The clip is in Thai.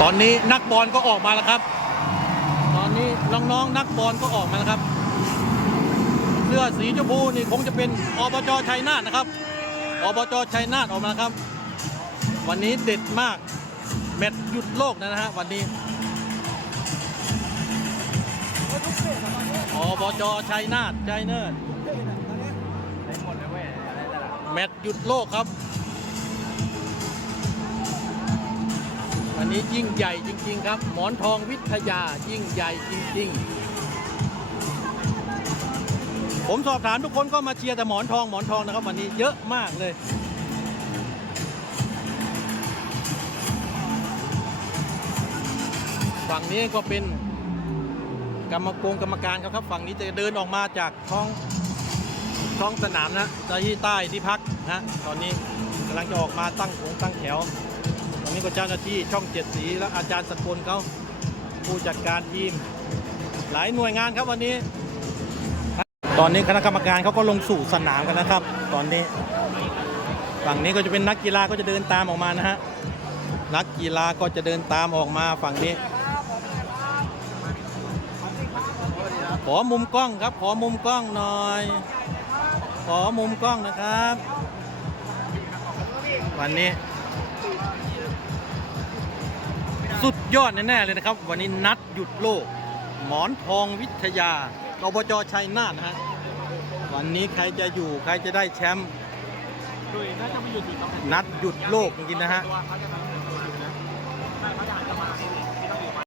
ตอนนี้นักบอลก็ออกมาแล้วครับ ตอนนี้น้องๆนักบอลก็ออกมาแล้วครับ เสื้อสีชมพูนี่คงจะเป็นอบจชัยนาทนะครับอบจชัยนาทออกมาครับ วันนี้เด็ดมากแมตช์หยุดโลกนะฮะวันนี้อบจชัยนาทชัยเนิร์ดแมตช์หยุดโลกครับ วันนี้ยิ่งใหญ่จริง ๆ ครับ หมอนทองวิทยายิ่งใหญ่จริง ๆ ผมสอบถามทุกคนก็มาเชียร์แต่หมอนทองหมอนทองนะครับ วันนี้เยอะมากเลยฝั่งนี้ก็เป็นกรรมกรกรรมการครับครับ ฝั่งนี้จะเดินออกมาจากท้องท้องสนามนะที่ใต้ที่พักนะตอนนี้กำลังจะออกมาตั้งโถงตั้งแถว นี้ก็เจ้าหน้าที่ช่องเจ็ดสีและอาจารย์สกุลเขาผู้จัดการทีม หลายหน่วยงานครับวันนี้ ตอนนี้คณะกรรมการเขาก็ลงสู่สนามกันนะครับ ตอนนี้ ฝั่งนี้ก็จะเป็นนักกีฬาก็จะเดินตามออกมานะฮะนักกีฬาก็จะเดินตามออกมาฝั่งนี้ ขอมุมกล้องครับ ขอมุมกล้องหน่อย ขอมุมกล้องนะครับ วันนี้ สุดยอดแน่ๆเลยนะครับ วันนี้นัดหยุดโลก หมอนทองวิทยาอบจชัยนาทนะฮะวันนี้ใครจะอยู่ใครจะได้แชมป์นัดหยุดโลกจริงๆนะฮะ